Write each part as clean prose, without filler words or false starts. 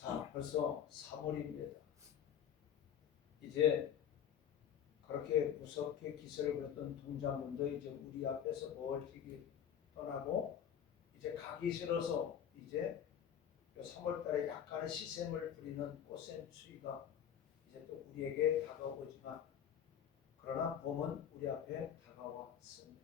자, 벌써 3월입니다. 이제 그렇게 무섭게 기세를 부렸던 동장군도 이제 우리 앞에서 멀찍이 떠나고 이제 가기 싫어서 이제 3월달에 약간의 시샘을 부리는 꽃샘추위가 이제 또 우리에게 다가오지만 그러나 봄은 우리 앞에 다가왔습니다.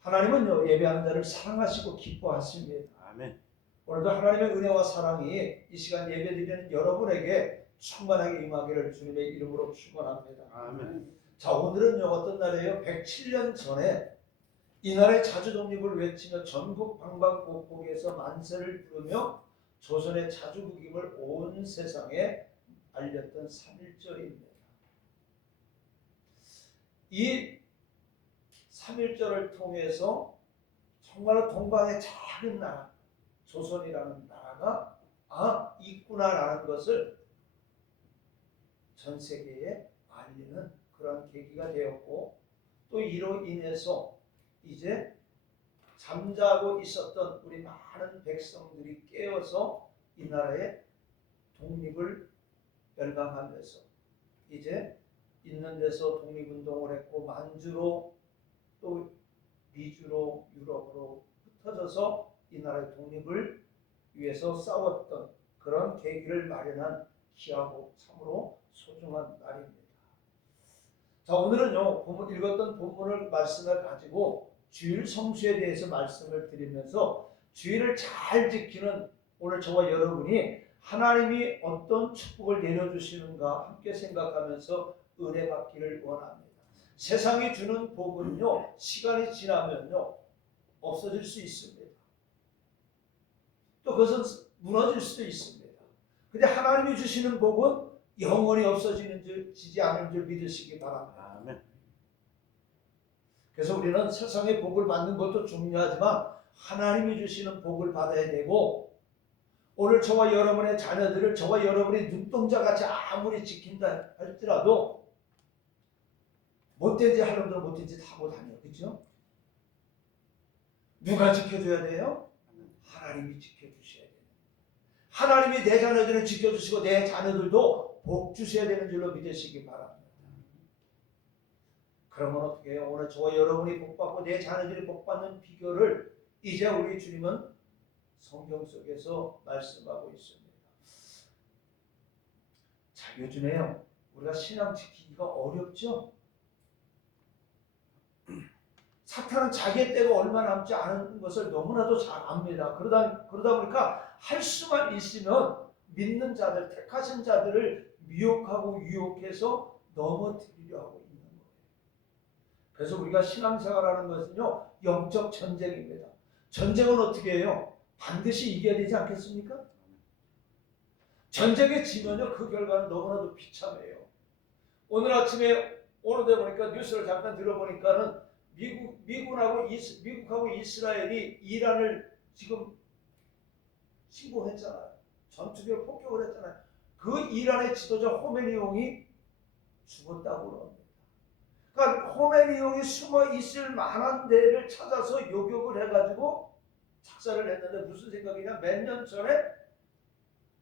하나님은요, 예배하는 자를 사랑하시고 기뻐하십니다. 아멘. 오늘도 하나님의 은혜와 사랑이 이 시간 예배드리는 여러분에게 충만하게 임하기를 주님의 이름으로 축원합니다. 아멘. 자, 오늘은요 어떤 날이에요? 107년 전에 이 나라의 자주 독립을 외치며 전국 방방곡곡에서 만세를 부르며 조선의 자주국임을 온 세상에 알렸던 3.1절입니다. 이 3.1절을 통해서 정말로 동방의 작은 나라 조선이라는 나라가 있구나라는 것을 전 세계에 알리는 그런 계기가 되었고, 또 이로 인해서 이제 잠자고 있었던 우리 많은 백성들이 깨어서 이 나라의 독립을 열강하면서 이제 있는 데서 독립운동을 했고, 만주로 또 미주로 유럽으로 흩어져서 이 나라의 독립을 위해서 싸웠던 그런 계기를 마련한 귀하고 참으로 소중한 날입니다. 자, 오늘은요 읽었던 본문을 말씀을 가지고 주일 성수에 대해서 말씀을 드리면서 주일을 잘 지키는 오늘 저와 여러분이 하나님이 어떤 축복을 내려주시는가 함께 생각하면서 은혜 받기를 원합니다. 세상이 주는 복은요 시간이 지나면요 없어질 수 있습니다. 또 그것은 무너질 수도 있습니다. 근데 하나님이 주시는 복은 영원히 없어지지 않을 줄 믿으시기 바랍니다. 아멘. 그래서 우리는 세상의 복을 받는 것도 중요하지만 하나님이 주시는 복을 받아야 되고, 오늘 저와 여러분의 자녀들을 저와 여러분이 눈동자같이 아무리 지킨다 할지라도 못된 짓 하는 분들은 못된 짓 하고 다녀요. 그렇죠? 누가 지켜줘야 돼요? 하나님이 지켜주셔야 돼요. 하나님이 내 자녀들을 지켜주시고 내 자녀들도 복 주셔야 되는 줄로 믿으시기 바랍니다. 그러면 어떻게 해요? 오늘 저와 여러분이 복받고 내 자녀들이 복받는 비결을 이제 우리 주님은 성경 속에서 말씀하고 있습니다. 자, 요즘에요 우리가 신앙 지키기가 어렵죠? 사탄은 자기의 때가 얼마 남지 않은 것을 너무나도 잘 압니다. 그러다 보니까 할 수만 있으면 믿는 자들, 택하신 자들을 미혹하고 유혹해서 넘어뜨리려 하고 있는 거예요. 그래서 우리가 신앙생활하는 것은요 영적 전쟁입니다. 전쟁은 어떻게 해요? 반드시 이겨야 되지 않겠습니까? 전쟁에 지면요 그 결과는 너무나도 비참해요. 오늘 아침에 오늘도 보니까 뉴스를 잠깐 들어보니까는 미국하고 이스라엘이 이란을 지금 침공했잖아요. 전투기를 폭격을 했잖아요. 그 이란의 지도자 호메니용이 죽었다고 그럽니다. 그러니까 호메니용이 숨어 있을 만한 데를 찾아서 요격을 해가지고 작사를 했는데 무슨 생각이냐? 몇 년 전에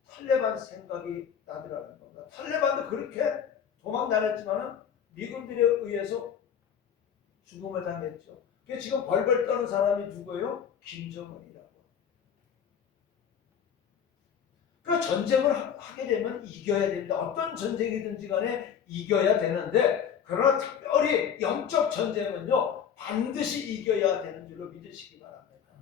탈레반 생각이 나더라는 겁니다. 탈레반도 그렇게 도망 다녔지만은 미군들에 의해서 죽음을 당했죠. 그래서 지금 벌벌 떠는 사람이 누구예요? 김정은이라고. 그 전쟁을 하게 되면 이겨야 됩니다. 어떤 전쟁이든지 간에 이겨야 되는데, 그러나 특별히 영적 전쟁은요 반드시 이겨야 되는 줄로 믿으시기 바랍니다.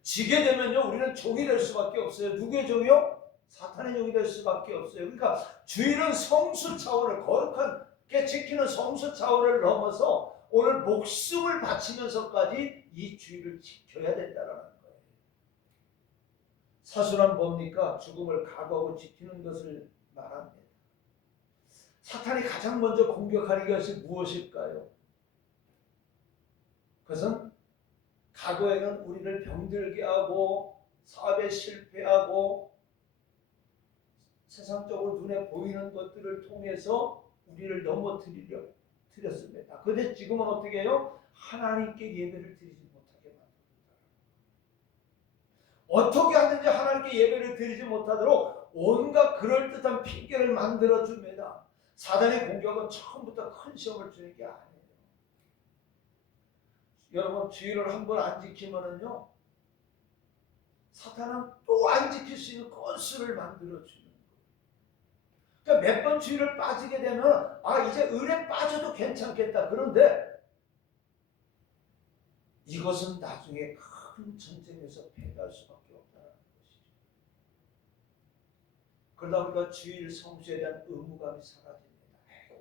지게 되면요 우리는 종이 될 수밖에 없어요. 누구의 종이요? 사탄의 종이 될 수밖에 없어요. 그러니까 주일은 성수 차원을 거룩하게 지키는 성수 차원을 넘어서 오늘 목숨을 바치면서까지 이 주의를 지켜야 된다는 거예요. 사수란 뭡니까? 죽음을 각오하고 지키는 것을 말합니다. 사탄이 가장 먼저 공격하는 것이 무엇일까요? 그것은 과거에는 우리를 병들게 하고 사업에 실패하고 세상적으로 눈에 보이는 것들을 통해서 우리를 넘어뜨렸습니다. 그런데 지금은 어떻게 해요? 하나님께 예배를 드리지 못하게 만듭니다. 어떻게 하든지 하나님께 예배를 드리지 못하도록 온갖 그럴듯한 핑계를 만들어 줍니다. 사단의 공격은 처음부터 큰 시험을 주는 게 아니에요. 여러분, 주의를 한 번 안 지키면은요, 사탄은 또 안 지킬 수 있는 건수를 만들어 주는 거예요. 그러니까 몇 번 주의를 빠지게 되면 이제 을에 빠져도 괜찮겠다. 그런데 이것은 나중에 큰 전쟁에서 패할 수밖에 없다는 것이죠. 그러다 보니까 주일 성수에 대한 의무감이 사라집니다.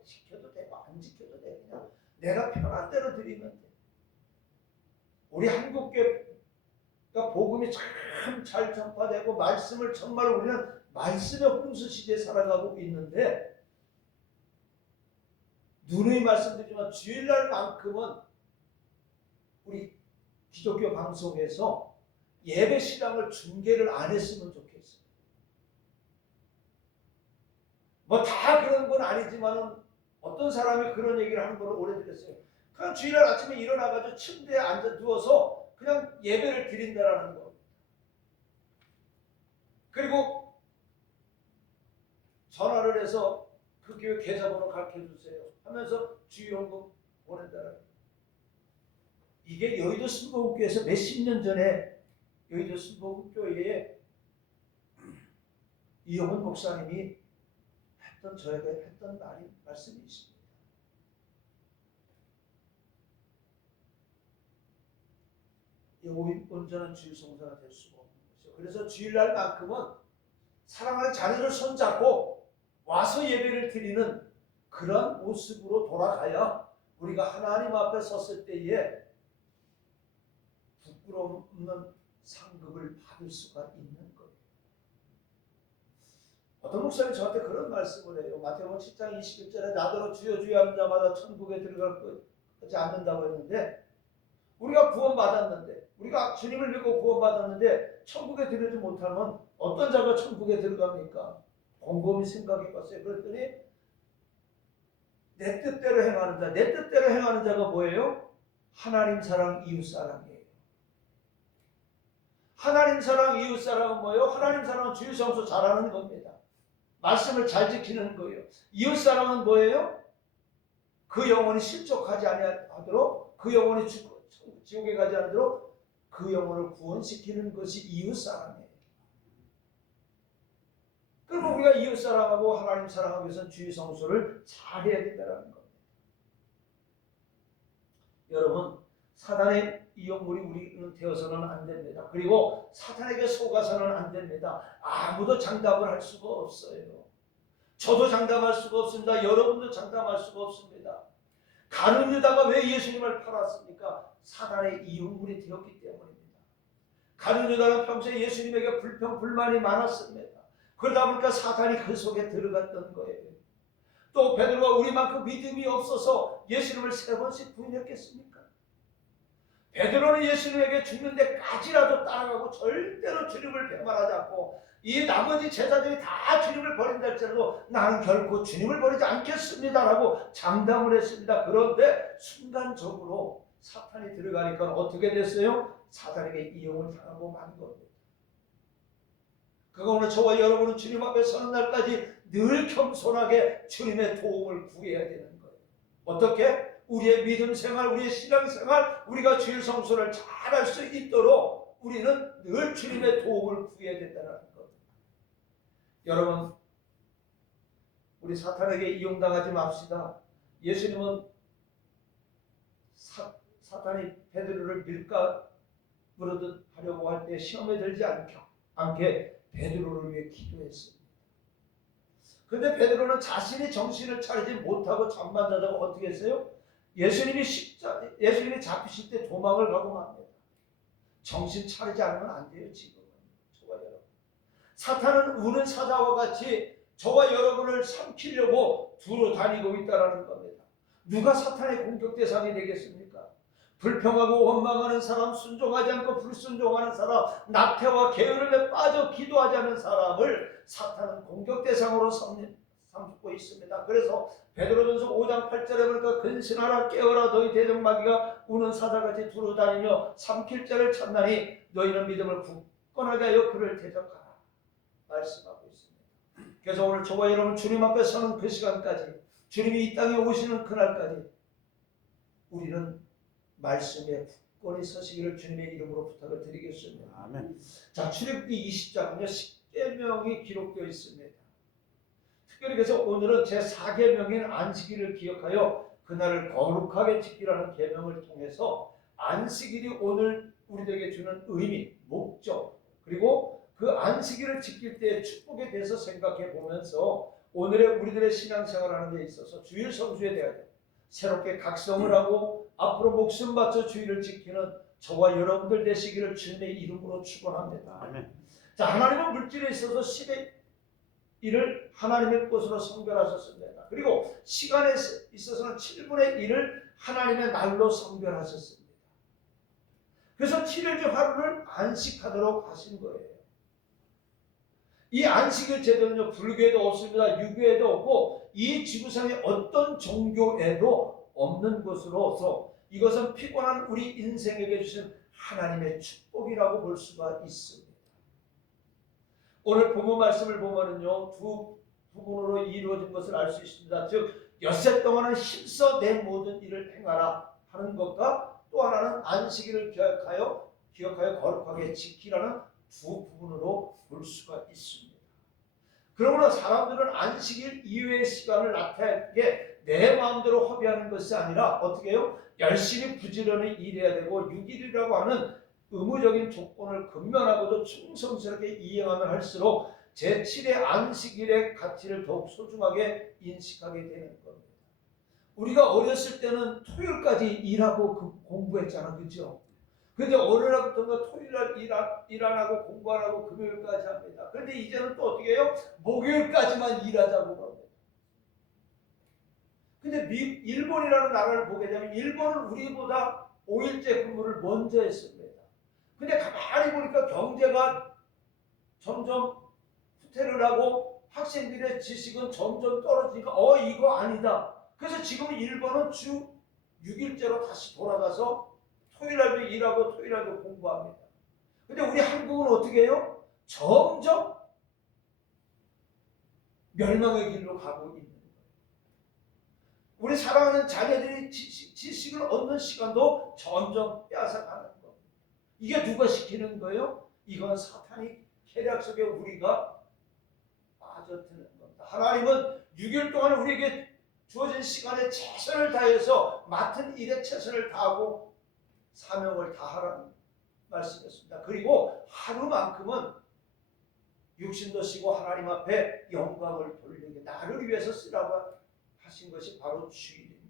지켜도 되고 안 지켜도 돼. 그냥 내가 편한 대로 드리면 돼. 우리 한국교회가 복음이 참 잘 전파되고 말씀을 정말 우리는 말씀의 홍수 시대에 살아가고 있는데, 누누이 말씀드리지만 주일날만큼은 우리 기독교 방송에서 예배 시간을 중계를 안 했으면 좋겠어요. 뭐 다 그런 건 아니지만은 어떤 사람이 그런 얘기를 하는 걸 오래 들었어요. 그냥 주일날 아침에 일어나가지고 침대에 앉아 누워서 그냥 예배를 드린다라는 거. 그리고 전화를 해서 그 교회 계좌번호 가르쳐 주세요 하면서 주일연금 보낸다라는 거. 이게 여의도 순복음교회에서 몇십 년 전에 여의도 순복음교회에 이용훈 목사님이 저에게 했던 말씀이 있습니다. 온전한 주일 성사가 될 수가 없는 것이죠. 그래서 주일날만큼은 사랑하는 자녀를 손잡고 와서 예배를 드리는 그런 모습으로 돌아가야 우리가 하나님 앞에 섰을 때에 부끄러움 없는 상급을 받을 수가 있는 거예요. 어떤 목사님이 저한테 그런 말씀을 해요. 마태복음 10장 21절에 나더러 주여 주여 하는 자마다 천국에 들어갈 것지 않는다고 했는데, 우리가 구원받았는데, 우리가 주님을 믿고 구원받았는데 천국에 들어오지 못하면 어떤 자가 천국에 들어갑니까? 곰곰이 생각해봤어요. 그랬더니 내 뜻대로 행하는 자, 내 뜻대로 행하는 자가 뭐예요? 하나님 사랑, 이웃 사랑이에요. 하나님 사랑, 이웃 사랑은 뭐예요? 하나님 사랑은 주일 성수 잘하는 겁니다. 말씀을 잘 지키는 거예요. 이웃 사랑은 뭐예요? 그 영혼이 실족하지 아니하도록, 그 영혼이 지옥에 가지 않도록 그 영혼을 구원시키는 것이 이웃 사랑이에요. 그리고 우리가 이웃 사랑하고 하나님 사랑하기 위해서는 주의 성수를 잘해야 된다는 겁니다. 여러분, 사단의 이용물이 우리는 되어서는 안 됩니다. 그리고 사탄에게 속아서는 안 됩니다. 아무도 장담을 할 수가 없어요. 저도 장담할 수가 없습니다. 여러분도 장담할 수가 없습니다. 가룟 유다가 왜 예수님을 팔았습니까? 사단의 이용물이 되었기 때문입니다. 가룟 유다는 평소에 예수님에게 불평 불만이 많았습니다. 그러다 보니까 사탄이 그 속에 들어갔던 거예요. 또 베드로가 우리만큼 믿음이 없어서 예수님을 3번씩 부인했겠습니까? 베드로는 예수님에게 죽는 데까지라도 따라가고 절대로 주님을 배반하지 않고, 이 나머지 제자들이 다 주님을 버린다 할지라도 나는 결코 주님을 버리지 않겠습니다라고 장담을 했습니다. 그런데 순간적으로 사탄이 들어가니까 어떻게 됐어요? 사탄에게 이용을 당하고 만 겁니다. 그가 오늘 저와 여러분은 주님 앞에 서는 날까지 늘 겸손하게 주님의 도움을 구해야 되는 거예요. 어떻게? 우리의 믿음 생활, 우리의 신앙 생활, 우리가 주일 성수를 잘할 수 있도록 우리는 늘 주님의 도움을 구해야 된다는 겁니다. 여러분, 우리 사탄에게 이용당하지 맙시다. 예수님은 사탄이 베드로를 밀가 부르듯 하려고 할 때 시험에 들지 않게 베드로를 위해 기도했습니다. 그런데 베드로는 자신이 정신을 차리지 못하고 잠만 자다가 어떻게 했어요? 예수님이 잡히실 때 도망을 가고 맙니다. 정신 차리지 않으면 안 돼요. 지금은 저와 여러분, 사탄은 우는 사자와 같이 저와 여러분을 삼키려고 두루 다니고 있다는 겁니다. 누가 사탄의 공격 대상이 되겠습니까? 불평하고 원망하는 사람, 순종하지 않고 불순종하는 사람, 낙태와 게으름에 빠져 기도하지 않는 사람을 사탄은 공격 대상으로 삼고 있습니다. 그래서 베드로전서 5장 8절에 보니까 근신하라 깨어라 너희 대적마귀가 우는 사자같이 두루 다니며 삼킬 자를 찾나니 너희는 믿음을 굳건하게 하여 그를 대적하라 말씀하고 있습니다. 그래서 오늘 저와 여러분 주님 앞에 서는 그 시간까지, 주님이 이 땅에 오시는 그날까지 우리는 말씀에 굳건히 서시기를 주님의 이름으로 부탁을 드리겠습니다. 아멘. 자, 출애굽기 20장은요 10계명이 기록되어 있습니다. 특별히 그래서 오늘은 제4계명인 안식일을 기억하여 그날을 거룩하게 지키라는 계명을 통해서 안식일이 오늘 우리에게 주는 의미, 목적, 그리고 그 안식일을 지킬 때의 축복에 대해서 생각해 보면서 오늘의 우리들의 신앙생활을 하는 데 있어서 주일 성수에 대하여 새롭게 각성을 하고 앞으로 목숨 바쳐 주일을 지키는 저와 여러분들 되시기를 주님의 이름으로 축원합니다. 아멘. 자, 하나님은 물질에 있어서 10의 일을 하나님의 것으로 성별하셨습니다. 그리고 시간에 있어서는 7분의 1을 하나님의 날로 성별하셨습니다. 그래서 7일 중 하루를 안식하도록 하신 거예요. 이 안식일 제도는요, 불교에도 없습니다. 유교에도 없고 이 지구상의 어떤 종교에도 없는 것으로서 이것은 피곤한 우리 인생에게 주신 하나님의 축복이라고 볼 수가 있습니다. 오늘 본문 말씀을 보면은요, 두 부분으로 이루어진 것을 알 수 있습니다. 즉, 엿새 동안은 힘써 내 모든 일을 행하라 하는 것과 또 하나는 안식일을 기억하여 거룩하게 지키라는 두 부분으로 볼 수가 있습니다. 그러므로 사람들은 안식일 이외의 시간을 나타내게 내 마음대로 허비하는 것이 아니라 어떻게 해요? 열심히 부지런히 일해야 되고 6일이라고 하는 의무적인 조건을 근면하고도 충성스럽게 이행하면 할수록 제7의 안식일의 가치를 더욱 소중하게 인식하게 되는 겁니다. 우리가 어렸을 때는 토요일까지 일하고 공부했잖아, 그렇죠? 근데 어느 날부터가 토요일날 일 안 하고 공부 안 하고 금요일까지 합니다. 그런데 이제는 또 어떻게 해요? 목요일까지만 일하자고 그럽니다. 근데 일본이라는 나라를 보게 되면 일본은 우리보다 5일째 근무를 먼저 했습니다. 근데 가만히 보니까 경제가 점점 후퇴를 하고 학생들의 지식은 점점 떨어지니까 이거 아니다. 그래서 지금 일본은 주 6일제로 다시 돌아가서 토요일날도 일하고 토요일날도 공부합니다. 근데 우리 한국은 어떻게 해요? 점점 멸망의 길로 가고 있는 거예요. 우리 사랑하는 자녀들이 지식을 얻는 시간도 점점 빼앗아가는 거예요. 이게 누가 시키는 거예요? 이건 사탄이 계략 속에 우리가 빠져드는 겁니다. 하나님은 6일 동안 우리에게 주어진 시간에 최선을 다해서 맡은 일에 최선을 다하고 사명을 다하라는 말씀이었습니다. 그리고 하루만큼은 육신도 쉬고 하나님 앞에 영광을 돌리는 게 나를 위해서 쓰라고 하신 것이 바로 주일입니다.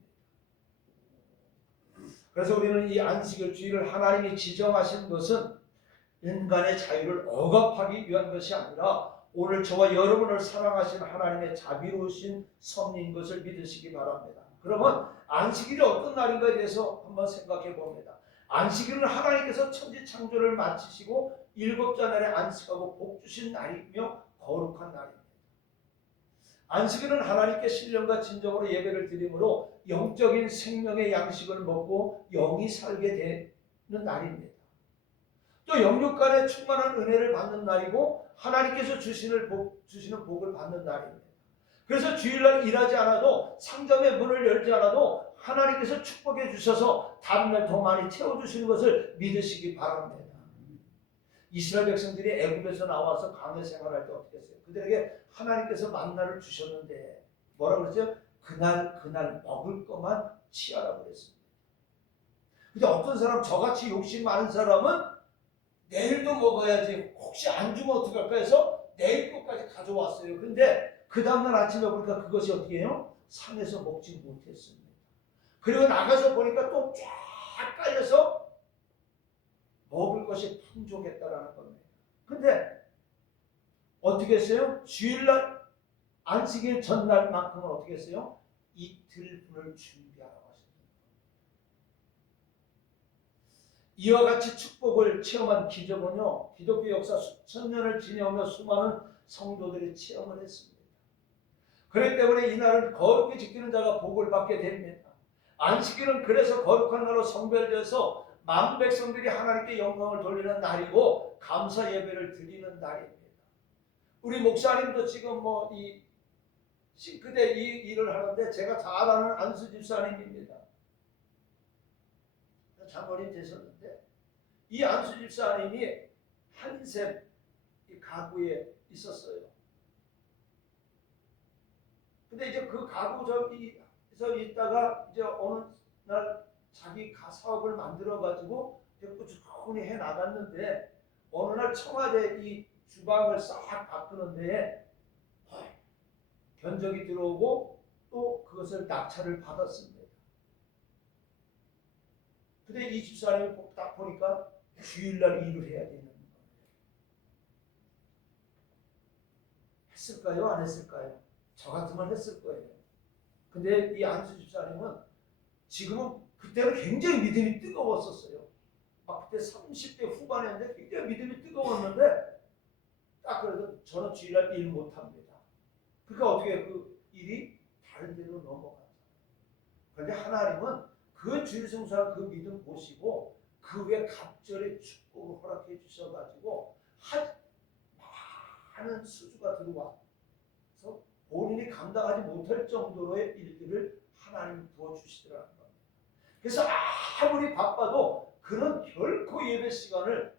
그래서 우리는 이 안식일 주일을 하나님이 지정하신 것은 인간의 자유를 억압하기 위한 것이 아니라 오늘 저와 여러분을 사랑하신 하나님의 자비로우신 섭리인 것을 믿으시기 바랍니다. 그러면 안식일이 어떤 날인가에 대해서 한번 생각해 봅니다. 안식일은 하나님께서 천지 창조를 마치시고 일곱째 날에 안식하고 복 주신 날이며 거룩한 날입니다. 안식일은 하나님께 신령과 진정으로 예배를 드림으로 영적인 생명의 양식을 먹고 영이 살게 되는 날입니다. 또 영육간에 충만한 은혜를 받는 날이고 하나님께서 주시는 복을 받는 날입니다. 그래서 주일날 일하지 않아도 상점의 문을 열지 않아도 하나님께서 축복해 주셔서 다음날 더 많이 채워주시는 것을 믿으시기 바랍니다. 이스라엘 백성들이 애굽에서 나와서 광야 생활할 때 어떻게 했어요? 그들에게 하나님께서 만나를 주셨는데 뭐라고 그랬죠? 그날 먹을 것만 취하라고 그랬습니다. 근데 어떤 사람, 저같이 욕심 많은 사람은 내일도 먹어야지, 혹시 안 주면 어떡할까 해서 내일 것까지 가져왔어요. 근데 그 다음날 아침에 보니까 그것이 어떻게 해요? 상에서 먹지 못했습니다. 그리고 나가서 보니까 또 쫙 깔려서 먹을 것이 풍족했다라는 겁니다. 근데 어떻게 했어요? 주일날 안식일 전날만큼은 어떻게 했어요? 이틀분을 준비하라고 하셨습니다. 이와 같이 축복을 체험한 기적은요, 기독교 역사 수천 년을 지내오며 수많은 성도들이 체험을 했습니다. 그렇기 때문에 이날은 거룩히 지키는 자가 복을 받게 됩니다. 안식일은 그래서 거룩한 날로 성별되어서 만 백성들이 하나님께 영광을 돌리는 날이고 감사 예배를 드리는 날입니다. 우리 목사님도 지금 이 싱크대 이 일을 하는데 제가 잘 아는 안수 집사님입니다. 장로님 되셨는데 이 안수 집사님이 한샘 이 가구에 있었어요. 근데 이제 그 가구 저기서 있다가 이제 어느 날 자기 사업을 만들어 가지고 꾸준히 해 나갔는데 어느 날 청와대 이 주방을 싹 바꾸는 데에 견적이 들어오고 또 그것을 낙찰을 받았습니다. 근데 이 집사람이 딱 보니까 주일날 일을 해야 되는 거예요. 했을까요? 안 했을까요? 저 같으면 했을 거예요. 근데 이 안수 집사님은 지금은 그때는 굉장히 믿음이 뜨거웠었어요. 그때 30대 후반이었는데 굉장히 믿음이 뜨거웠는데 딱 그래도 저는 주일날 일 못합니다. 그러니까 어떻게 그 일이 다른 데로 넘어갔잖아요. 그런데 하나님은 그 주일 성수한 그 믿음 보시고 그 후에 갑절의 축복을 허락해 주셔가지고 많은 수주가 들어와서 본인이 감당하지 못할 정도로의 일들을 하나님이 부어주시더라는 겁니다. 그래서 아무리 바빠도 그는 결코 예배 시간을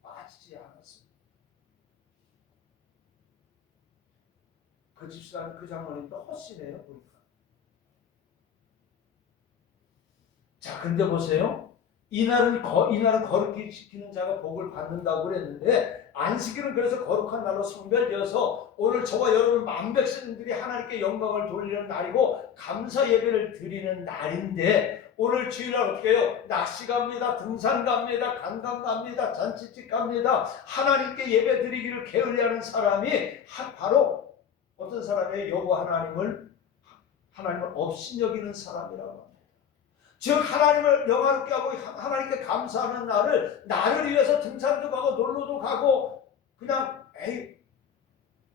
빠지지 않았습니다. 그 집사람, 그 장로님도 헛시네요, 보니까. 자, 근데 보세요. 이날은 거룩히 지키는 자가 복을 받는다고 그랬는데 안식일은 그래서 거룩한 날로 성별되어서 오늘 저와 여러분 만 백성들이 하나님께 영광을 돌리는 날이고 감사 예배를 드리는 날인데 오늘 주일날 어떻게 해요? 낚시 갑니다. 등산 갑니다. 관광 갑니다. 잔치집 갑니다. 하나님께 예배 드리기를 게을리하는 사람이 바로 어떤 사람이에요? 여호와 하나님을 업신여기는 사람이라고 합니다. 즉 하나님을 영화롭게 하고 하나님께 감사하는 나를 위해서 등산도 가고 놀러도 가고 그냥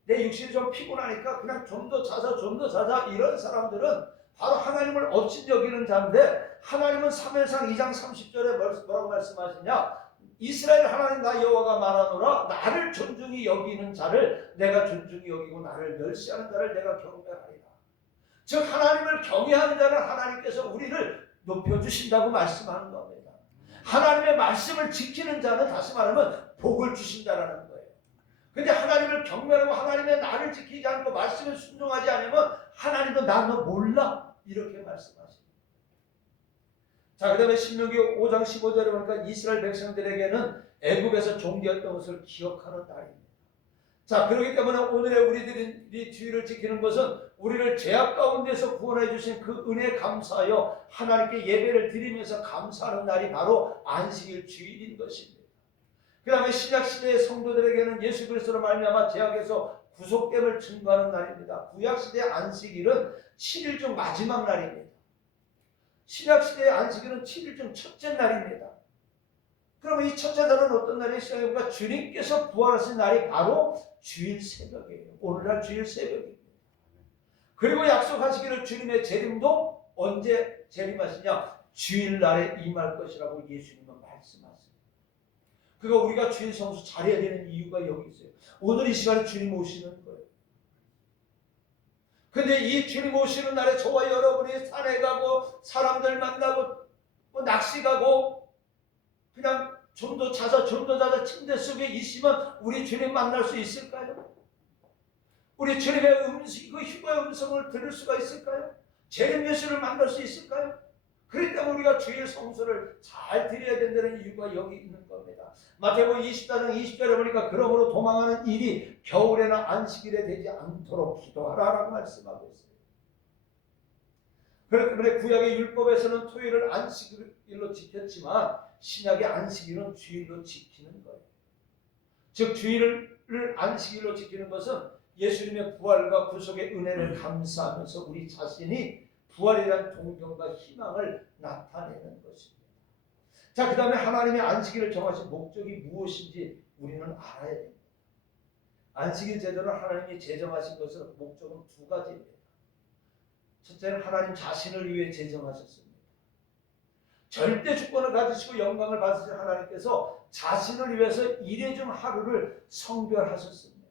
내 육신이 좀 피곤하니까 그냥 좀 더 자자 이런 사람들은 바로 하나님을 업신여기는 자인데 하나님은 사무엘상 2장 30절에 뭐라고 말씀하시냐? 이스라엘 하나님 나 여호와가 말하노라 나를 존중히 여기는 자를 내가 존중히 여기고 나를 멸시하는 자를 내가 경배하리라. 즉 하나님을 경외하는 자는 하나님께서 우리를 높여주신다고 말씀하는 겁니다. 하나님의 말씀을 지키는 자는 다시 말하면 복을 주신다라는 거예요. 근데 하나님을 경외하고 하나님의 나를 지키지 않고 말씀을 순종하지 않으면 하나님도 나 너 몰라 이렇게 말씀하십니다. 자, 그 다음에 신명기 5장 15절에 보니까 이스라엘 백성들에게는 애굽에서 종되었던 것을 기억하는 날입니다. 자, 그렇기 때문에 오늘의 우리들이 주일을 지키는 것은 우리를 죄악 가운데서 구원해 주신 그 은혜에 감사하여 하나님께 예배를 드리면서 감사하는 날이 바로 안식일 주일인 것입니다. 그 다음에 신약시대의 성도들에게는 예수 그리스도로 말미암아 죄악에서 구속됨을 증거하는 날입니다. 구약시대의 안식일은 7일 중 마지막 날입니다. 신약시대의 안식일은 7일 중 첫째 날입니다. 그러면 이 첫째 날은 어떤 날이 시작해보니까 주님께서 부활하신 날이 바로 주일 새벽이에요. 오늘날 주일 새벽입니다. 그리고 약속하시기를 주님의 재림도 언제 재림하시냐? 주일날에 임할 것이라고 예수님은 말씀하세요. 그러니까 우리가 주일 성수 잘해야 되는 이유가 여기 있어요. 오늘 이 시간에 주님 오시는 거예요. 근데 이 주님 오시는 날에 저와 여러분이 산에 가고 사람들 만나고 낚시 가고 그냥 좀 더 자자 침대 속에 있으면 우리 주님 만날 수 있을까요? 우리 주님의 그 휴거의 음성을 들을 수가 있을까요? 재림 예수를 만날 수 있을까요? 그렇기 때문에 우리가 주일 성수를 잘 드려야 된다는 이유가 여기 있는 겁니다. 마태복음 24장 20절에 보니까 그러므로 도망하는 일이 겨울에나 안식일에 되지 않도록 기도하라라고 말씀하고 있어요. 그렇기 때문에 구약의 율법에서는 토요일을 안식일로 지켰지만 신약의 안식일은 주일로 지키는 거예요. 즉 주일을 안식일로 지키는 것은 예수님의 부활과 구속의 은혜를 감사하면서 우리 자신이 부활에 대한 동경과 희망을 나타내는 것입니다. 자, 그 다음에 하나님의 안식일을 정하신 목적이 무엇인지 우리는 알아야 됩니다. 안식일 제도를 하나님이 제정하신 것은 목적은 두 가지입니다. 첫째는 하나님 자신을 위해 제정하셨습니다. 절대 주권을 가지시고 영광을 받으신 하나님께서 자신을 위해서 일해준 하루를 성별하셨습니다.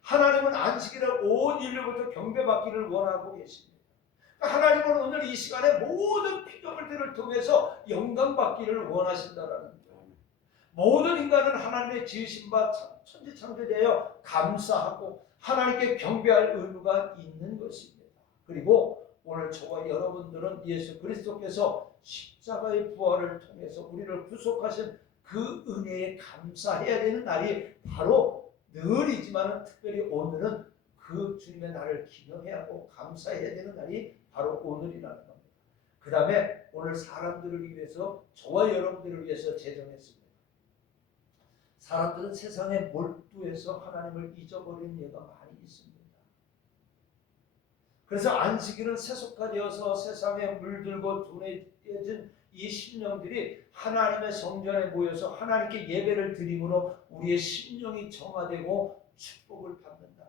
하나님은 안식일에 온 인류부터 경배받기를 원하고 계십니다. 하나님은 오늘 이 시간에 모든 피조물들을 통해서 영광받기를 원하신다라는 거예요. 모든 인간은 하나님의 지으신 바 천지창조되어 감사하고 하나님께 경배할 의무가 있는 것입니다. 그리고 오늘 저와 여러분들은 예수 그리스도께서 십자가의 부활을 통해서 우리를 구속하신 그 은혜에 감사해야 되는 날이 바로 늘이지만 특별히 오늘은 그 주님의 날을 기념해야 하고 감사해야 되는 날이 바로 오늘이라는 겁니다. 그 다음에 오늘 사람들을 위해서 저와 여러분들을 위해서 제정했습니다. 사람들은 세상에 몰두해서 하나님을 잊어버리는 예가 많이 있습니다. 그래서 안식일은 세속화되어서 세상에 물들고 둔해진 이 심령들이 하나님의 성전에 모여서 하나님께 예배를 드림으로 우리의 심령이 정화되고 축복을 받는다.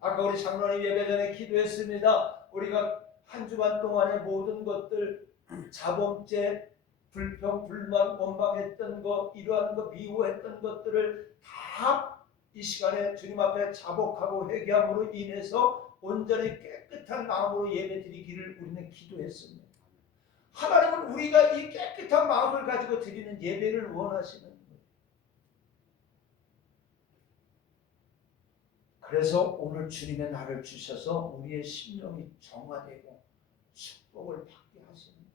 아까 우리 장로님 예배 전에 기도했습니다. 우리가 한 주간 동안의 모든 것들, 자범죄, 불평, 불만, 원망했던 것, 이러한 것, 미워했던 것들을 다 이 시간에 주님 앞에 자복하고 회개함으로 인해서 온전히 깨끗한 마음으로 예배드리기를 우리는 기도했습니다. 하나님은 우리가 이 깨끗한 마음을 가지고 드리는 예배를 원하시는 거예요. 그래서 오늘 주님의 날을 주셔서 우리의 심령이 정화되고 축복을 받게 하시는 거예요.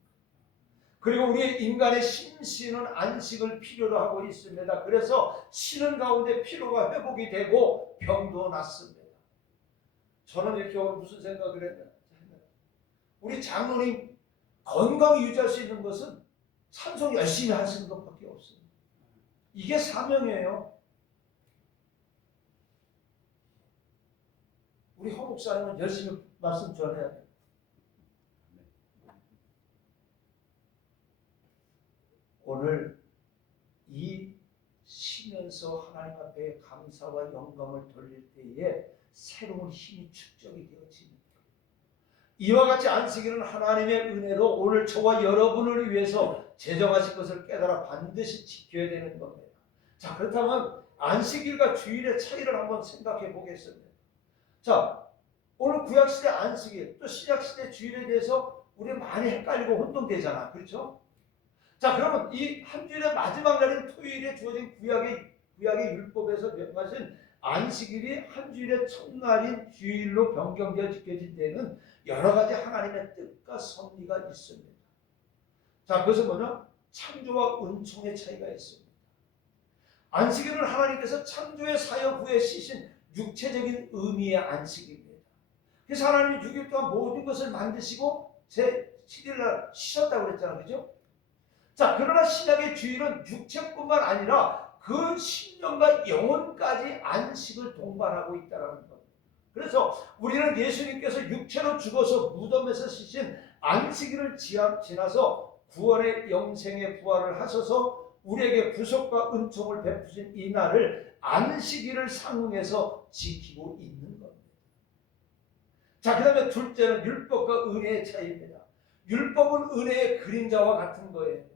그리고 우리의 인간의 심신은 안식을 필요로 하고 있습니다. 그래서 쉬는 가운데 피로가 회복이 되고 병도 낫습니다. 저는 이렇게 오늘 무슨 생각을 했냐, 우리 장로님 건강 유지할 수 있는 것은 찬송 열심히 하시는 것밖에 없습니다. 이게 사명이에요. 우리 허 목사님은 열심히 말씀 전해야 돼요. 오늘 이 쉬면서 하나님 앞에 감사와 영광을 돌릴 때에 새로운 힘이 축적이 되어집니다. 이와 같이 안식일은 하나님의 은혜로 오늘 저와 여러분을 위해서 제정하신 것을 깨달아 반드시 지켜야 되는 겁니다. 자, 그렇다면 안식일과 주일의 차이를 한번 생각해 보겠습니다. 자, 오늘 구약시대 안식일 또 신약시대 주일에 대해서 우리 많이 헷갈리고 혼동되잖아. 그렇죠? 자, 그러면 이 한 주일의 마지막 날인 토요일에 주어진 구약의 율법에서 명하신 안식일이 한 주일의 첫날인 주일로 변경되어 지켜질 때는 여러 가지 하나님의 뜻과 섭리가 있습니다. 자, 그것은 뭐냐? 창조와 은총의 차이가 있습니다. 안식일은 하나님께서 창조의 사역 후에 쉬신 육체적인 의미의 안식입니다. 그래서 하나님이 6일 동안 모든 것을 만드시고 제7일날 쉬셨다고 그랬잖아요. 그죠? 자, 그러나 신약의 주일은 육체뿐만 아니라 그 심령과 영혼까지 안식을 동반하고 있다는 겁니다. 그래서 우리는 예수님께서 육체로 죽어서 무덤에서 쉬신 안식일을 지나서 구원의 영생의 부활을 하셔서 우리에게 구속과 은총을 베푸신 이 날을 안식일을 상응해서 지키고 있는 겁니다. 자, 그 다음에 둘째는 율법과 은혜의 차이입니다. 율법은 은혜의 그림자와 같은 거예요.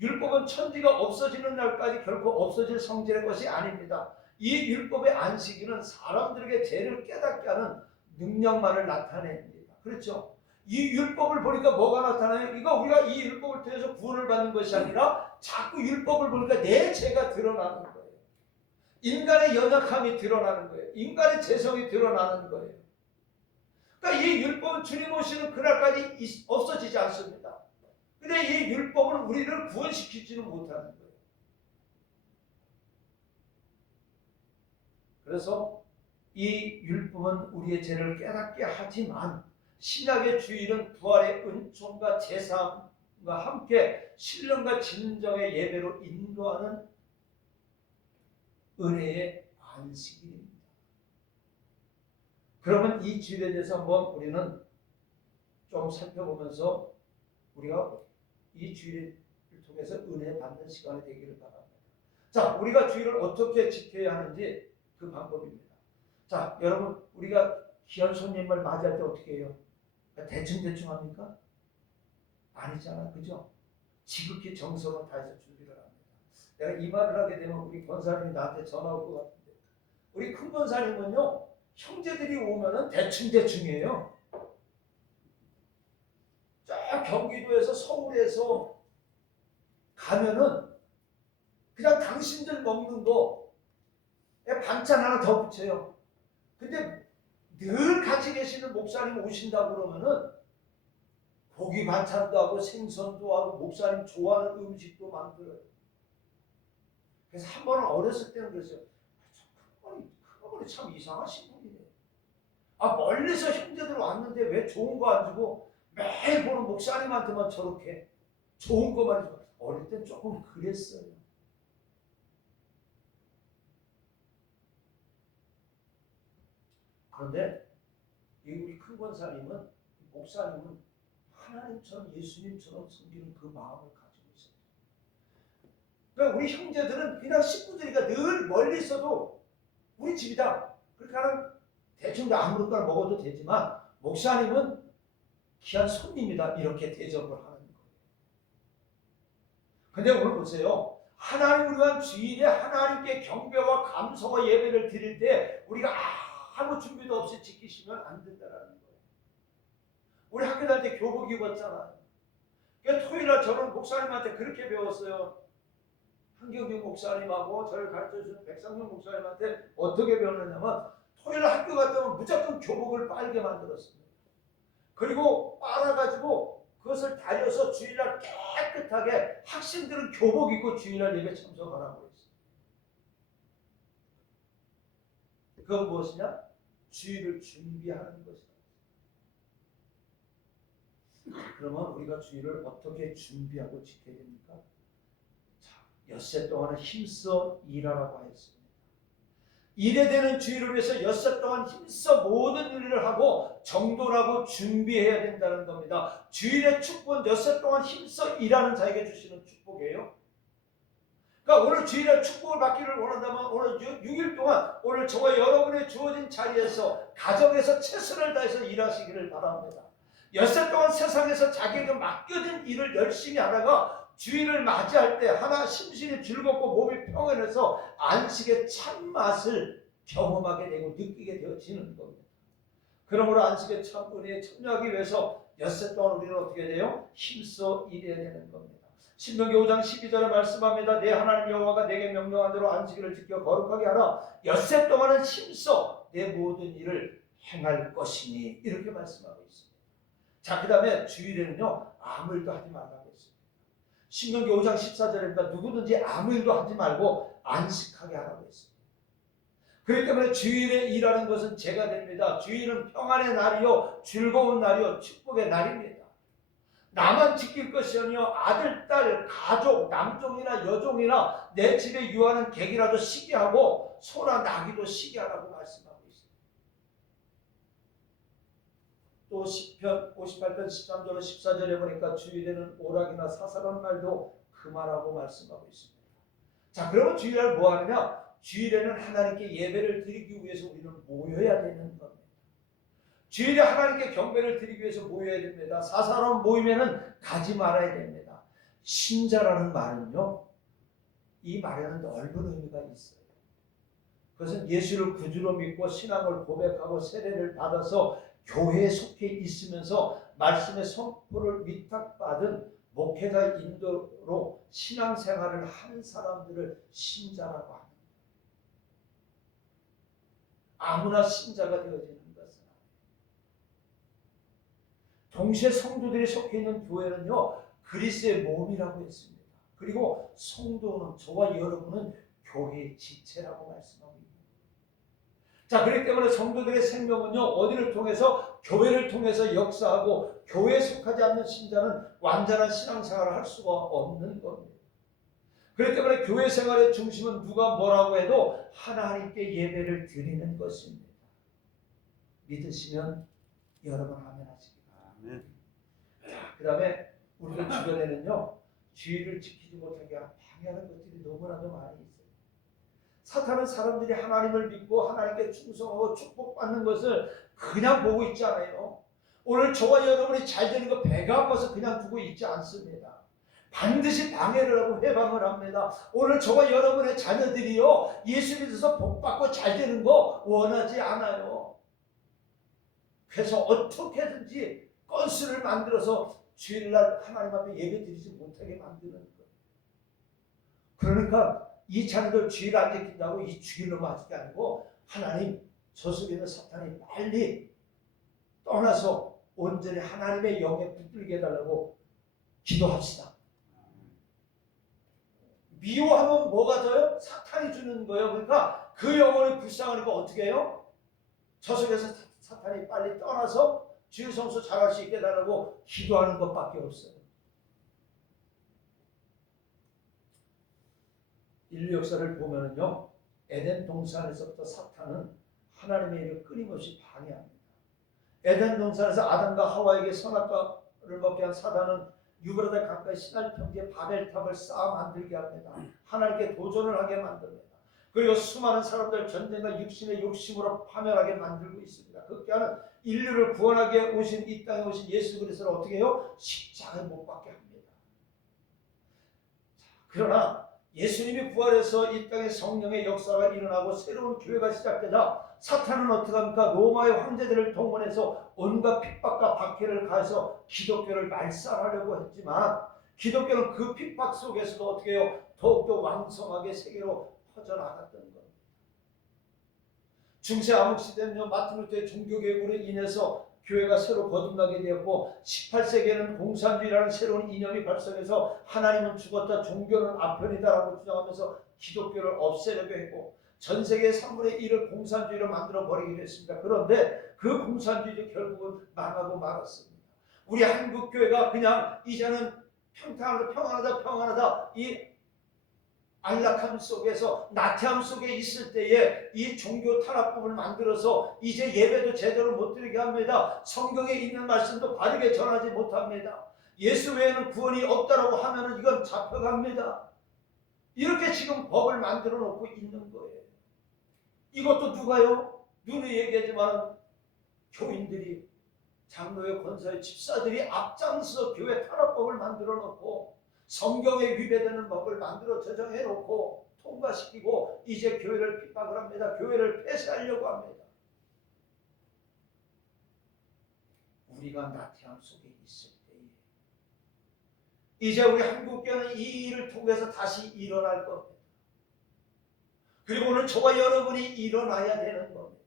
율법은 천지가 없어지는 날까지 결코 없어질 성질의 것이 아닙니다. 이 율법의 안식일은 사람들에게 죄를 깨닫게 하는 능력만을 나타냅니다. 그렇죠? 이 율법을 보니까 뭐가 나타나요? 이거 우리가 이 율법을 통해서 구원을 받는 것이 아니라 자꾸 율법을 보니까 내 죄가 드러나는 거예요. 인간의 연약함이 드러나는 거예요. 인간의 죄성이 드러나는 거예요. 그러니까 이 율법은 주님 오시는 그날까지 없어지지 않습니다. 근데 이 율법은 우리를 구원시키지는 못하는 거예요. 그래서 이 율법은 우리의 죄를 깨닫게 하지만 신약의 주일은 부활의 은총과 제사함과 함께 신령과 진정의 예배로 인도하는 은혜의 안식일입니다. 그러면 이 주일에 대해서 한번 우리는 좀 살펴보면서 우리가 이 주일을 통해서 은혜 받는 시간이 되기를 바랍니다. 자, 우리가 주일을 어떻게 지켜야 하는지 그 방법입니다. 자, 여러분, 우리가 귀한 손님을 맞이할 때 어떻게 해요? 대충 합니까? 아니잖아, 그죠? 지극히 정성을 다해서 준비를 합니다. 내가 이 말을 하게 되면 우리 권사님이 나한테 전화 올 것 같은데, 우리 큰 권사님은요, 형제들이 오면은 대충이에요. 저 경기도에서 서울에서 가면은 그냥 당신들 먹는 거 반찬 하나 더 붙여요. 근데 늘 같이 계시는 목사님 오신다고 그러면은 고기 반찬도 하고 생선도 하고 목사님 좋아하는 음식도 만들어요. 그래서 한 번은 어렸을 때는 그랬어요. 큰어머니 참 이상하신 분이네. 아, 멀리서 형제들 왔는데 왜 좋은 거 안 주고 매일 보는 목사님한테만 저렇게 좋은 거만 주고. 어릴 땐 조금 그랬어요. 그런데 우리 큰 권사님은, 목사님은 하나님처럼 예수님처럼 섬기는 그 마음을 가지고 있어요. 그러니까 우리 형제들은 그냥 식구들이니까 늘 멀리 있어도 우리 집이다. 그렇게 하는 대충 아무렇게나 먹어도 되지만 목사님은 귀한 손님이다. 이렇게 대접을 하는 거예요. 근데 오늘 보세요. 하나님을 위한 주일에 하나님께 경배와 감사와 예배를 드릴 때 우리가 아무 준비도 없이 지키시면 안 된다는 거예요. 우리 학교 다닐 때 교복 입었잖아요. 그러니까 토요일날 저는 목사님한테 그렇게 배웠어요. 한경규 목사님하고 저를 가르쳐주는 백상용 목사님한테 어떻게 배웠느냐면 토요일 학교 갔다 오면 무조건 교복을 빨게 만들었습니다. 그리고 빨아가지고 그것을 다려서 주일날 깨끗하게 학생들은 교복 입고 주일날 예배 참석하라고 했어요. 그건 무엇이냐? 주일을 준비하는 것이다. 그러면 우리가 주일을 어떻게 준비하고 지켜야 됩니까? 자, 엿새 동안은 힘써 일하라고 하였습니다. 일에 되는 주일을 위해서 엿새 동안 힘써 모든 일을 하고 정돈하고 준비해야 된다는 겁니다. 주일의 축복은 엿새 동안 힘써 일하는 자에게 주시는 축복이에요. 그러니까 오늘 주일에 축복을 받기를 원한다면 오늘 6일 동안 오늘 저와 여러분의 주어진 자리에서 가정에서 최선을 다해서 일하시기를 바랍니다. 엿새 동안 세상에서 자기에게 맡겨진 일을 열심히 하다가 주일을 맞이할 때 하나 심신이 즐겁고 몸이 평안해서 안식의 참맛을 경험하게 되고 느끼게 되어지는 겁니다. 그러므로 안식의 참 은혜에 참여하기 위해서 엿새 동안 우리는 어떻게 돼요? 힘써 일해야 되는 겁니다. 신명기 5장 12절에 말씀합니다. 내 하나님 여호와가 내게 명령한 대로 안식일을 지켜 거룩하게 하라. 엿새 동안은 힘써 내 모든 일을 행할 것이니 이렇게 말씀하고 있습니다. 자, 그 다음에 주일에는요 아무 일도 하지 말라고 했습니다. 신명기 5장 14절입니다. 누구든지 아무 일도 하지 말고 안식하게 하라고 했습니다. 그렇기 때문에 주일에 일하는 것은 죄가 됩니다. 주일은 평안의 날이요 즐거운 날이요 축복의 날입니다. 나만 지킬 것이 아니요 아들, 딸, 가족, 남종이나 여종이나 내 집에 유하는 객이라도 쉬게 하고 소나 나귀도 쉬게 하라고 말씀하고 있습니다. 또 시편 58편 13절 14절에 보니까 주일에는 오락이나 사사로운 말도 그만하고 말씀하고 있습니다. 자, 그러면 주일날 뭐 하느냐? 주일에는 하나님께 예배를 드리기 위해서 우리는 모여야 되는 겁니다. 주일에 하나님께 경배를 드리기 위해서 모여야 됩니다. 사사로운 모임에는 가지 말아야 됩니다. 신자라는 말은요, 이 말에는 넓은 의미가 있어요. 그것은 예수를 구주로 믿고 신앙을 고백하고 세례를 받아서 교회에 속해 있으면서 말씀의 선포를 위탁받은 목회자 인도로 신앙생활을 하는 사람들을 신자라고 합니다. 아무나 신자가 되어지는 것은 동시에 성도들이 속해 있는 교회는요 그리스도의 몸이라고 했습니다. 그리고 성도는 저와 여러분은 교회의 지체라고 말씀하고 있습니다. 자, 그렇기 때문에 성도들의 생명은요 어디를 통해서? 교회를 통해서 역사하고 교회에 속하지 않는 신자는 완전한 신앙생활을 할 수가 없는 겁니다. 그렇기 때문에 교회 생활의 중심은 누가 뭐라고 해도 하나님께 예배를 드리는 것입니다. 믿으시면 여러분 아멘 하시기 바랍니다. 그 다음에 우리들 주변에는요 주의를 지키지 못하게 방해하는 것들이 너무나도 많이 있어요. 사탄은 사람들이 하나님을 믿고 하나님께 충성하고 축복받는 것을 그냥 보고 있지 않아요. 오늘 저와 여러분이 잘 되는 거 배가 아파서 그냥 두고 있지 않습니다. 반드시 방해를 하고 해방을 합니다. 오늘 저와 여러분의 자녀들이요, 예수 믿어서 복받고 잘 되는 거 원하지 않아요. 그래서 어떻게든지 건수를 만들어서 주일날 하나님 앞에 예배 드리지 못하게 만드는 거예요. 그러니까 이 자녀들 주일 안 지킨다고 이 주일로 맞을 게 아니고, 하나님, 저 속에 있는 사탄이 빨리 떠나서 온전히 하나님의 영에 붙들게 해달라고 기도합시다. 미워하면 뭐가 더요? 사탄이 주는 거예요. 그러니까 그 영혼이 불쌍하니까 어떻게 해요? 저 속에서 사탄이 빨리 떠나서 주일 성수 잘할 수 있게 해달라고 기도하는 것밖에 없어요. 인류 역사를 보면은요, 에덴 동산에서부터 사탄은 하나님의 일을 끊임없이 방해합니다. 에덴 동산에서 아담과 하와에게 선악과를 먹게 한 사단은 유브라데 가까이 시날 평지에 바벨탑을 쌓아 만들게 합니다. 하나님께 도전을 하게 만듭니다. 그리고 수많은 사람들 전쟁과 육신의 욕심으로 파멸하게 만들고 있습니다. 그렇게하는 인류를 구원하게 오신 이 땅에 오신 예수 그리스도를 어떻게 해요? 십자가에 못 박게 합니다. 그러나 예수님이 부활해서 이 땅에 성령의 역사가 일어나고 새로운 교회가 시작되자 사탄은 어떻게 합니까? 로마의 황제들을 동원해서 온갖 핍박과 박해를 가해서 기독교를 말살하려고 했지만, 기독교는 그 핍박 속에서도 어떻게 해요? 더욱더 왕성하게 세계로 퍼져나갔던 겁니다. 중세 암흑시대는요, 마틴 루터의 종교개혁으로 인해서 교회가 새로 거듭나게 되었고, 18세기에는 공산주의라는 새로운 이념이 발생해서 하나님은 죽었다, 종교는 아편이다라고 주장하면서 기독교를 없애려고 했고, 전 세계의 3분의 1을 공산주의로 만들어 버리게 됐습니다. 그런데 그 공산주의도 결국은 망하고 말았습니다. 우리 한국교회가 그냥 이제는 평안하다 이 안락함 속에서, 나태함 속에 있을 때에 이 종교 탄압법을 만들어서 이제 예배도 제대로 못 드리게 합니다. 성경에 있는 말씀도 바르게 전하지 못합니다. 예수 외에는 구원이 없다라고 하면 이건 잡혀갑니다. 이렇게 지금 법을 만들어 놓고 있는 거예요. 이것도 누가요? 눈에 얘기하지만 교인들이, 장로의 권사의 집사들이 앞장서 교회 탄압법을 만들어 놓고 성경에 위배되는 법을 만들어 제정해 놓고 통과시키고 이제 교회를 핍박을 합니다. 교회를 폐쇄하려고 합니다. 우리가 나태함 속에 있을 때에 이제 우리 한국교회는 이 일을 통해서 다시 일어날 겁니다. 그리고 오늘 저와 여러분이 일어나야 되는 겁니다.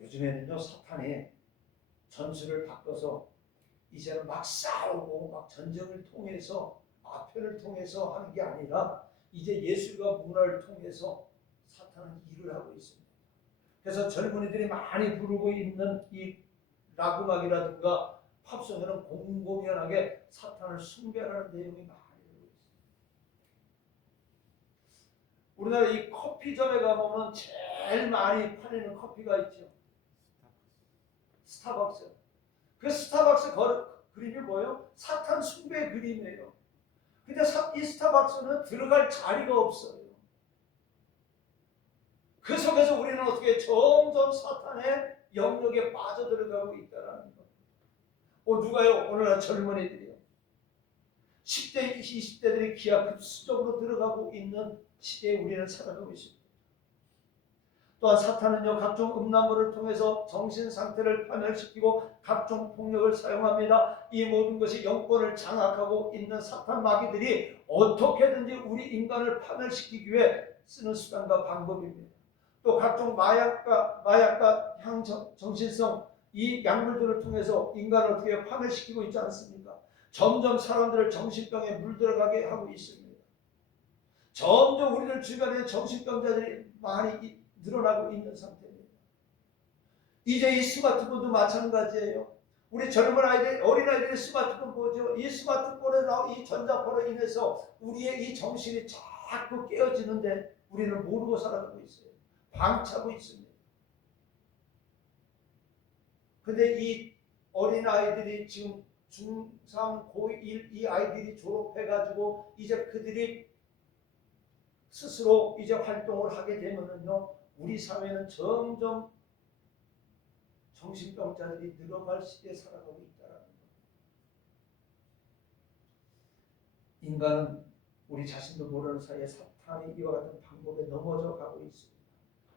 요즘에는요, 사탄이 전술을 바꿔서 이제는 막 싸우고 막 전쟁을 통해서 아편을 통해서 하는 게 아니라 이제 예술과 문화를 통해서 사탄은 일을 하고 있습니다. 그래서 젊은이들이 많이 부르고 있는 이 락음악이라든가 팝송에는 공공연하게 사탄을 숭배하는 내용이 많이 들어 있습니다. 우리나라 이 커피점에 가보면 제일 많이 팔리는 커피가 있죠. 스타벅스. 그 스타벅스 그림이 뭐예요? 사탄 숭배 그림이에요. 근데 이 스타벅스는 들어갈 자리가 없어요. 그 속에서 우리는 어떻게 점점 사탄의 영역에 빠져들어가고 있다는 거. 누가요? 오늘날 젊은이들이요. 10대, 20대들이 기하급수적으로 들어가고 있는 시대에 우리는 살아가고 있습니다. 또한 사탄은요, 각종 음란물을 통해서 정신 상태를 파멸시키고 각종 폭력을 사용합니다. 이 모든 것이 영권을 장악하고 있는 사탄 마귀들이 어떻게든지 우리 인간을 파멸시키기 위해 쓰는 수단과 방법입니다. 또 각종 마약과 향정신성 이 약물들을 통해서 인간을 어떻게 파멸시키고 있지 않습니까? 점점 사람들을 정신병에 물들어가게 하고 있습니다. 점점 우리들 주변에 정신병자들이 많이 늘어나고 있는 상태입니다. 이제 이 스마트폰도 마찬가지예요. 우리 젊은 아이들, 어린아이들이 스마트폰 보죠. 이 스마트폰에 나온 이 전자파로 인해서 우리의 이 정신이 자꾸 깨어지는데 우리는 모르고 살아가고 있어요. 방치하고 있습니다. 근데 이 어린아이들이 지금 중3, 고1 이 아이들이 졸업해가지고 이제 그들이 스스로 이제 활동을 하게 되면은요, 우리 사회는 점점 정신병자들이 늘어갈 시대에 살아가고 있다는 것. 인간은 우리 자신도 모르는 사이에 사탄이 이와 같은 방법에 넘어져 가고 있습니다.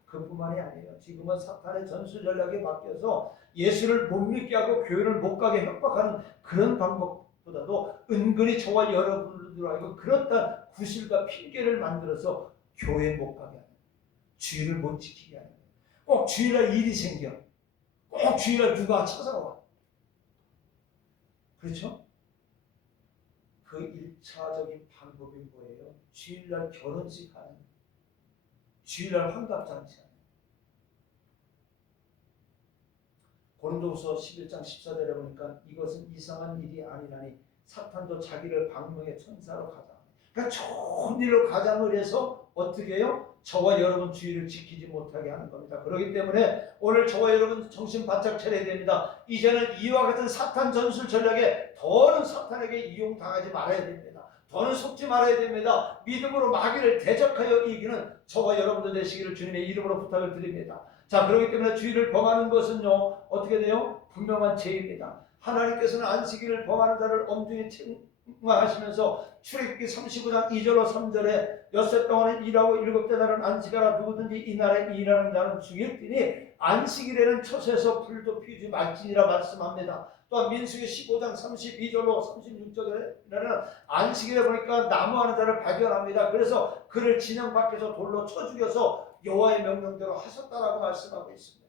그뿐만이 아니에요. 지금은 사탄의 전술 전략에 맡겨서 예수를 못 믿게 하고 교회를 못 가게 협박하는 그런 방법보다도 은근히 저와 여러분들 알고 그렇다 구실과 핑계를 만들어서 교회 못 가게 하는, 주일을 못 지키게 하는, 꼭 주일날 일이 생겨, 꼭 주일날 누가 찾아와. 그렇죠? 그 1차적인 방법이 뭐예요? 주일날 결혼식 하는, 주일날 환갑잔치 하는. 고린도후서 11장 14절에 보니까 이것은 이상한 일이 아니라니 사탄도 자기를 방명의 천사로 가장. 그러니까 좋은 일로 가장을 해서 어떻게 해요? 저와 여러분 주의를 지키지 못하게 하는 겁니다. 그렇기 때문에 오늘 저와 여러분 정신 바짝 차려야 됩니다. 이제는 이와 같은 사탄 전술 전략에 더는 사탄에게 이용당하지 말아야 됩니다. 더는 속지 말아야 됩니다. 믿음으로 마귀를 대적하여 이기는 저와 여러분들 되시기를 주님의 이름으로 부탁을 드립니다. 자, 그렇기 때문에 주의를 범하는 것은요, 어떻게 돼요? 분명한 죄입니다. 하나님께서는 안식일을 범하는 자를 엄중히 책망하시면서 출애굽기 35장 2절로 3절에 엿새 동안은 일하고 일곱째 날은 안식하라. 누구든지 이 날에 일하는 자는 죽일지니 안식일에는 처소에서 불도 피우지 말지니라 말씀합니다. 또한 민수기 15장 32절로 36절에는 안식일에 보니까 나무하는 자를 발견합니다. 그래서 그를 진영 밖에서 돌로 쳐 죽여서 여호와의 명령대로 하셨다라고 말씀하고 있습니다.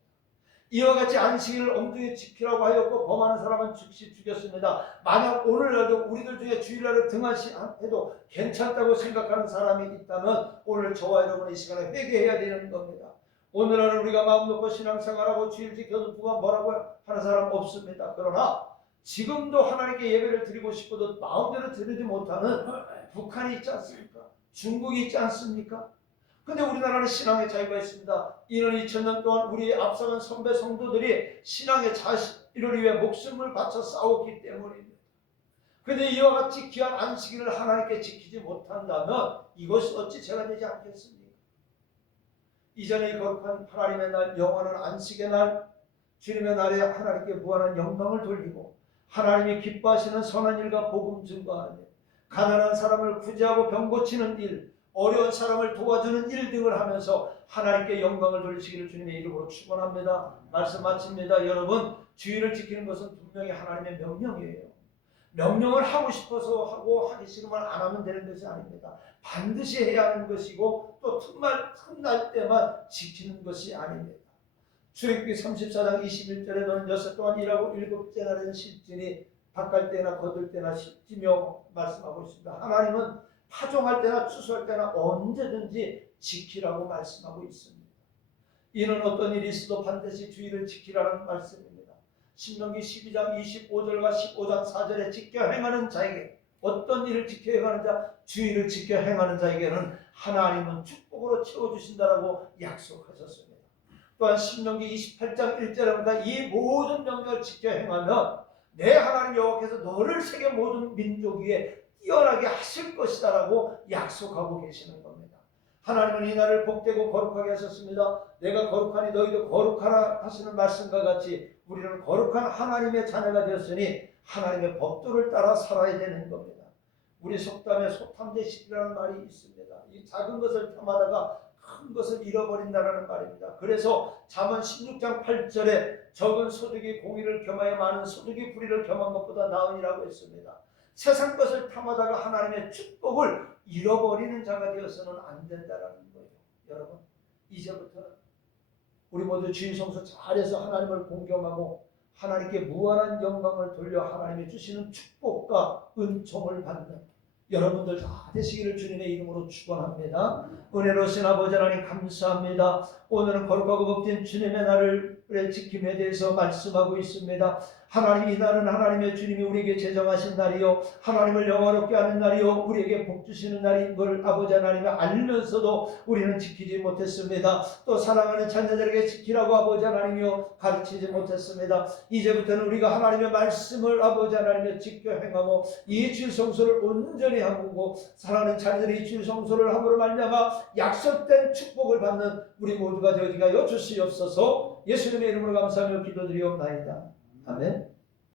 이와 같이 안식일을 엄중히 지키라고 하였고 범하는 사람은 즉시 죽였습니다. 만약 오늘날도 우리들 중에 주일날을 등한시해도 괜찮다고 생각하는 사람이 있다면 오늘 저와 여러분 이 시간에 회개해야 되는 겁니다. 오늘날은 우리가 마음 놓고 신앙생활하고 주일 지켜도 누가 뭐라고 하는 사람 없습니다. 그러나 지금도 하나님께 예배를 드리고 싶어도 마음대로 드리지 못하는 북한이 있지 않습니까? 중국이 있지 않습니까? 근데 우리나라는 신앙의 자유가 있습니다. 이는 2000년 동안 우리 앞서간 선배 성도들이 신앙의 자유를 위해 목숨을 바쳐 싸웠기 때문입니다. 그런데 이와 같이 귀한 안식일을 하나님께 지키지 못한다면 이것이 어찌 죄가 되지 않겠습니까? 이전에 거룩한 하나님의 날, 영원한 안식의 날, 주님의 날에 하나님께 무한한 영광을 돌리고 하나님이 기뻐하시는 선한 일과 복음 증거하는 일, 가난한 사람을 구제하고 병 고치는 일, 어려운 사람을 도와주는 일 등을 하면서 하나님께 영광을 돌리시기를 주님의 이름으로 축원합니다. 말씀 마칩니다. 여러분, 주일을 지키는 것은 분명히 하나님의 명령이에요. 명령을 하고 싶어서 하고 하기 싫으면 안 하면 되는 것이 아닙니다. 반드시 해야 하는 것이고 또 틈날 때만 지키는 것이 아닙니다. 출애굽기 34장 21절에 너는 엿새 동안 일하고 일곱째 날에는 쉴지니 닦을 때나 거둘 때나 쉴지며 말씀하고 있습니다. 하나님은 파종할 때나 추수할 때나 언제든지 지키라고 말씀하고 있습니다. 이는 어떤 일이 있어도 반드시 주의를 지키라는 말씀입니다. 신명기 12장 25절과 15장 4절에 지켜 행하는 자에게, 어떤 일을 지켜 행하는 자, 주의를 지켜 행하는 자에게는 하나님은 축복으로 채워주신다라고 약속하셨습니다. 또한 신명기 28장 1절에 보니까 이 모든 명령을 지켜 행하면 내 하나님 여호와께서 너를 세계 모든 민족 위에 뛰어나게 하실 것이다라고 약속하고 계시는 겁니다. 하나님은 이 날을 복되고 거룩하게 하셨습니다. 내가 거룩하니 너희도 거룩하라 하시는 말씀과 같이 우리는 거룩한 하나님의 자녀가 되었으니 하나님의 법도를 따라 살아야 되는 겁니다. 우리 속담에 소탐대식이라는 말이 있습니다. 이 작은 것을 탐하다가 큰 것을 잃어버린다라는 말입니다. 그래서 잠언 16장 8절에 적은 소득이 공의를 겸하여 많은 소득이 불의를 겸한 것보다 나으니라고 했습니다. 세상 것을 탐하다가 하나님의 축복을 잃어버리는 자가 되어서는 안 된다라는 거예요. 여러분, 이제부터는 우리 모두 주일 성수 잘해서 하나님을 공경하고 하나님께 무한한 영광을 돌려 하나님이 주시는 축복과 은총을 받는 여러분들 다 되시기를 주님의 이름으로 축원합니다. 은혜로우신 아버지 하나님 감사합니다. 오늘은 거룩하고 복된 주님의 날을 지킴에 대해서 말씀하고 있습니다. 하나님, 이 날은 하나님의 주님이 우리에게 제정하신 날이요 하나님을 영화롭게 하는 날이요 우리에게 복 주시는 날인 걸 아버지 하나님이 알면서도 우리는 지키지 못했습니다. 또 사랑하는 자녀들에게 지키라고 아버지 하나님이요 가르치지 못했습니다. 이제부터는 우리가 하나님의 말씀을 아버지 하나님의 지켜 행하고 이 주일 성수를 온전히 하고 사랑하는 자녀들이 이 주일 성수를 함으로 말미암아 약속된 축복을 받는 우리 모두가 되어지게 하여 주시옵소서. 예수님의 이름으로 감사하며 기도드리옵나이다. 아멘.